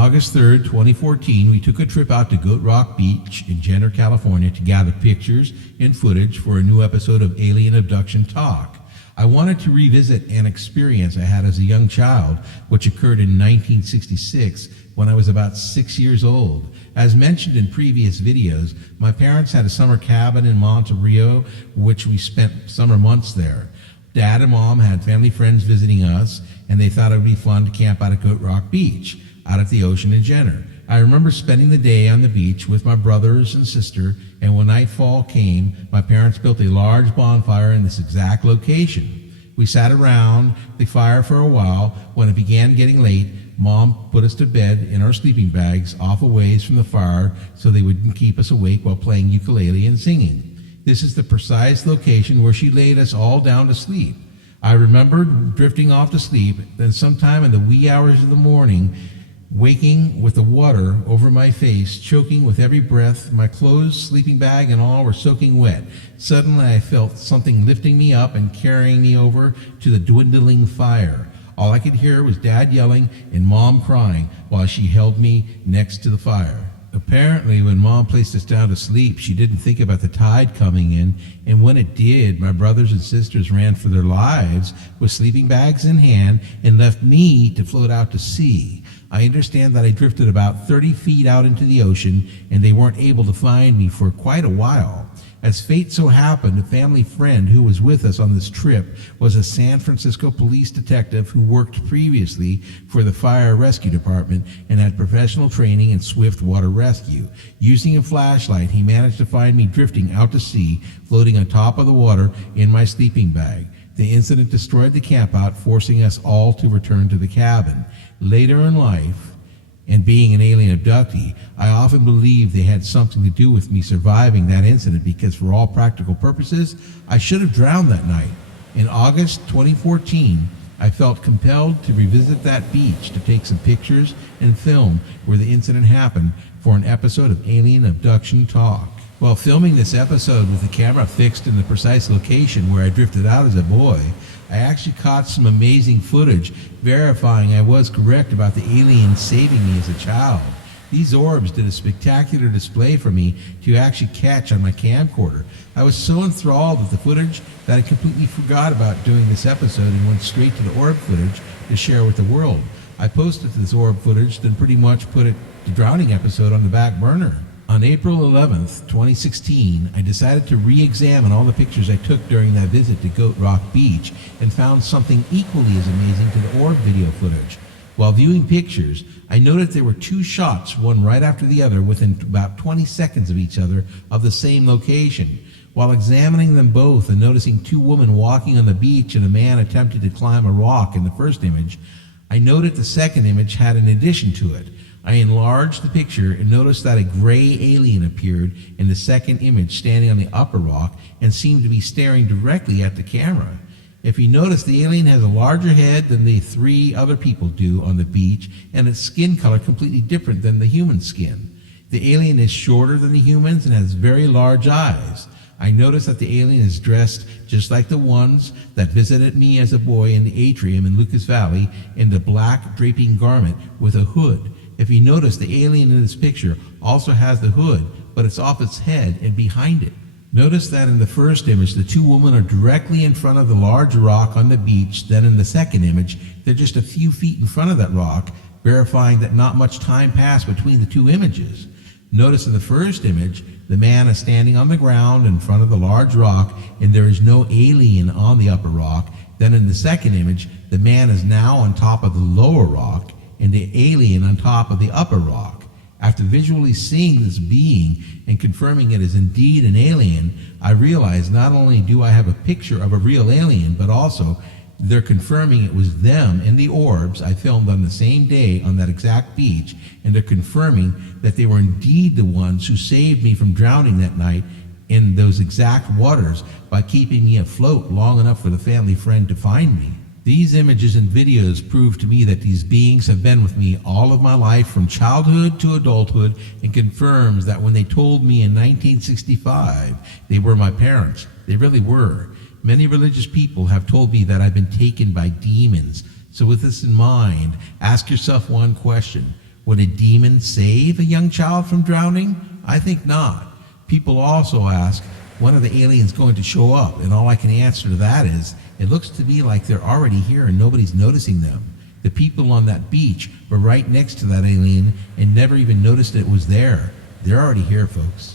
August 3rd, 2014, we took a trip out to Goat Rock Beach in Jenner, California to gather pictures and footage for a new episode of Alien Abduction Talk. I wanted to revisit an experience I had as a young child, which occurred in 1966 when I was about 6 years old. As mentioned in previous videos, my parents had a summer cabin in Monte Rio, which we spent summer months there. Dad and Mom had family friends visiting us, and they thought it would be fun to camp out at Goat Rock Beach, out at the ocean in Jenner. I remember spending the day on the beach with my brothers and sister, and when nightfall came, my parents built a large bonfire in this exact location. We sat around the fire for a while. When it began getting late, Mom put us to bed in our sleeping bags off a ways from the fire so they wouldn't keep us awake while playing ukulele and singing. This is the precise location where she laid us all down to sleep. I remember drifting off to sleep, then sometime in the wee hours of the morning, waking with the water over my face, choking with every breath. My clothes, sleeping bag, and all were soaking wet. Suddenly I felt something lifting me up and carrying me over to the dwindling fire. All I could hear was Dad yelling and Mom crying while she held me next to the fire. Apparently, when Mom placed us down to sleep, she didn't think about the tide coming in, and when it did, my brothers and sisters ran for their lives with sleeping bags in hand and left me to float out to sea. I understand that I drifted about 30 feet out into the ocean, and they weren't able to find me for quite a while. As fate so happened, a family friend who was with us on this trip was a San Francisco police detective who worked previously for the fire rescue department and had professional training in swift water rescue. Using a flashlight, he managed to find me drifting out to sea, floating on top of the water in my sleeping bag. The incident destroyed the campout, forcing us all to return to the cabin. Later in life, and being an alien abductee, I often believed they had something to do with me surviving that incident because for all practical purposes, I should have drowned that night. In August 2014, I felt compelled to revisit that beach to take some pictures and film where the incident happened for an episode of Alien Abduction Talk. While filming this episode with the camera fixed in the precise location where I drifted out as a boy, I actually caught some amazing footage verifying I was correct about the aliens saving me as a child. These orbs did a spectacular display for me to actually catch on my camcorder. I was so enthralled with the footage that I completely forgot about doing this episode and went straight to the orb footage to share with the world. I posted this orb footage, then pretty much put the drowning episode on the back burner. On April 11th, 2016, I decided to re-examine all the pictures I took during that visit to Goat Rock Beach and found something equally as amazing to the orb video footage. While viewing pictures, I noted there were two shots, one right after the other, within about 20 seconds of each other, of the same location. While examining them both and noticing two women walking on the beach and a man attempting to climb a rock in the first image, I noted the second image had an addition to it. I enlarged the picture and noticed that a gray alien appeared in the second image standing on the upper rock and seemed to be staring directly at the camera. If you notice, the alien has a larger head than the three other people do on the beach, and its skin color completely different than the human skin. The alien is shorter than the humans and has very large eyes. I noticed that the alien is dressed just like the ones that visited me as a boy in the atrium in Lucas Valley in the black draping garment with a hood. If you notice, the alien in this picture also has the hood, but it's off its head and behind it. Notice that in the first image, the two women are directly in front of the large rock on the beach. Then in the second image, they're just a few feet in front of that rock, verifying that not much time passed between the two images. Notice in the first image, the man is standing on the ground in front of the large rock, and there is no alien on the upper rock. Then in the second image, the man is now on top of the lower rock, and the alien on top of the upper rock. After visually seeing this being and confirming it is indeed an alien, I realized not only do I have a picture of a real alien, but also they're confirming it was them in the orbs I filmed on the same day on that exact beach, and they're confirming that they were indeed the ones who saved me from drowning that night in those exact waters by keeping me afloat long enough for the family friend to find me. These images and videos prove to me that these beings have been with me all of my life from childhood to adulthood, and confirms that when they told me in 1965 they were my parents, they really were. Many religious people have told me that I've been taken by demons. So with this in mind, ask yourself one question. Would a demon save a young child from drowning? I think not. People also ask, when are the aliens going to show up? And all I can answer to that is, it looks to me like they're already here and nobody's noticing them. The people on that beach were right next to that alien and never even noticed it was there. They're already here, folks.